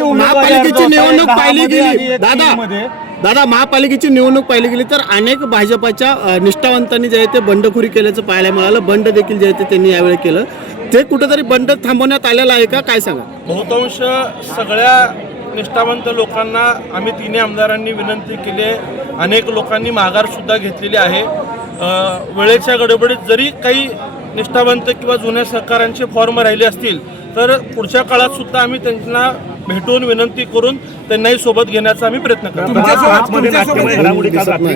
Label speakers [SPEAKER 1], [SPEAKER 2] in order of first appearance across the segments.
[SPEAKER 1] महापालिकेची निवडणूक पाहिली गेली. दादा दादा महापालिकेची निवडणूक पाहिली गेली तर अनेक भाजपाच्या अ, निष्ठावंतांनी जे आहे ते बंडखोरी केल्याचं पाहायला मिळालं. बंड देखील जे आहे ते त्यांनी यावेळी केलं. ते कुठेतरी बंड थांबवण्यात आलेलं आहे का? काय सांगा?
[SPEAKER 2] बहुतांश सगळ्या निष्ठावंत लोकांना आम्ही तिन्ही आमदारांनी विनंती केली आहे. अनेक लोकांनी माघार सुद्धा घेतलेली आहे. अ, वेळेच्या गडबडीत जरी काही निष्ठावंत किंवा जुन्या सहकाऱ्यांचे फॉर्म राहिले असतील तर पुढच्या काळात सुद्धा आम्ही त्यांना भेटून विनंती करून त्यांनाही सोबत घेण्याचा आम्ही प्रयत्न करतो.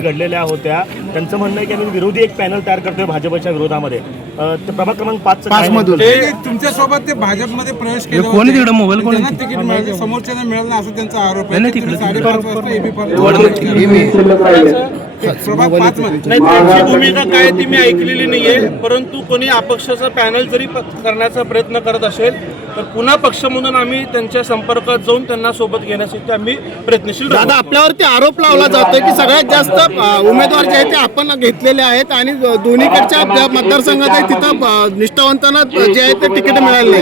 [SPEAKER 3] घडलेल्या होत्या. त्यांचं म्हणणं आहे की आम्ही विरोधी एक पॅनल तयार करतोय भाजपच्या विरोधामध्ये. प्रभाग क्रमांक पाच मधून.
[SPEAKER 2] ते
[SPEAKER 4] तुमच्यासोबत ते भाजपमध्ये प्रवेश केला
[SPEAKER 5] कोण तिकडे मोबाईल कोण?
[SPEAKER 4] तिकीट मिळालं. समोरच्याला मिळालं असं त्यांचा आरोप आहे. ते तुम्ही साडेपाच वाजता एबी प्रभाग पाच मध्ये.
[SPEAKER 2] नाही त्यांची भूमिका काय ती मी ऐकलेली नाहीये. परंतु कोणी अपक्षाचा पॅनल जरी प- करण्याचा प्रयत्न करत असेल तर पुन्हा पक्ष म्हणून आम्ही त्यांच्या संपर्कात जाऊन त्यांना सोबत घेण्यासाठी आम्ही प्रयत्नशील.
[SPEAKER 1] दादा आपल्यावरती आरोप लावला जातोय की सगळ्यात जास्त उमेदवार जे आहेत ते आपण घेतलेले आहेत आणि दोन्हीकडच्या मतदारसंघात तिथं निष्ठावंतांना जे आहे ते तिकीट मिळाले.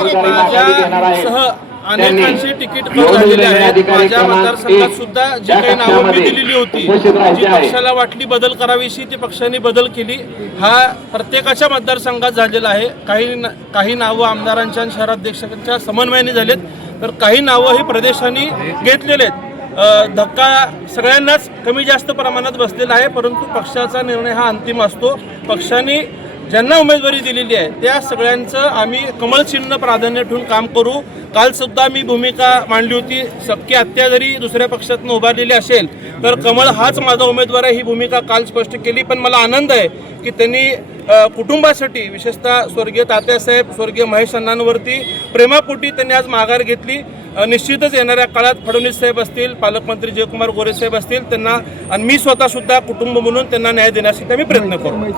[SPEAKER 2] अनेकांचे तिकीट कट झालेले आहेत. माझ्या मतदारसंघात सुद्धा जी काही नावं मी दिलेली होती जी पक्षाला वाटली बदल करावीशी ती पक्षाने बदल केली. हा प्रत्येकाच्या मतदारसंघात झालेला आहे. काही न- काही नावं आमदारांच्या आणि शहराध्यक्षांच्या समन्वयाने झालेत. तर काही नावं ही प्रदेशांनी घेतलेले आहेत. धक्का सगळ्यांनाच कमी जास्त प्रमाणात बसलेला आहे परंतु पक्षाचा निर्णय हा अंतिम असतो. पक्षाने ज्यांना उमेदवारी दिलेली आहे त्या सगळ्यांचं आम्ही कमलचिन्ह प्राधान्य ठेवून काम करू. काल सुद्धा मी भूमिका मांडली होती सबकी हत्या जरी दुसऱ्या पक्षातून उभारलेली असेल तर कमळ हाच माझा उमेदवार आहे ही भूमिका काल स्पष्ट केली. पण मला आनंद आहे की त्यांनी कुटुंबासाठी विशेषतः स्वर्गीय तात्यासाहेब स्वर्गीय महेश अण्णांवरती प्रेमापोटी त्यांनी आज माघार घेतली. निश्चितच येणाऱ्या काळात फडणवीस साहेब असतील पालकमंत्री जयकुमार गोरे साहेब असतील त्यांना आणि मी स्वतःसुद्धा कुटुंब म्हणून त्यांना न्याय देण्यासाठी आम्ही प्रयत्न करू.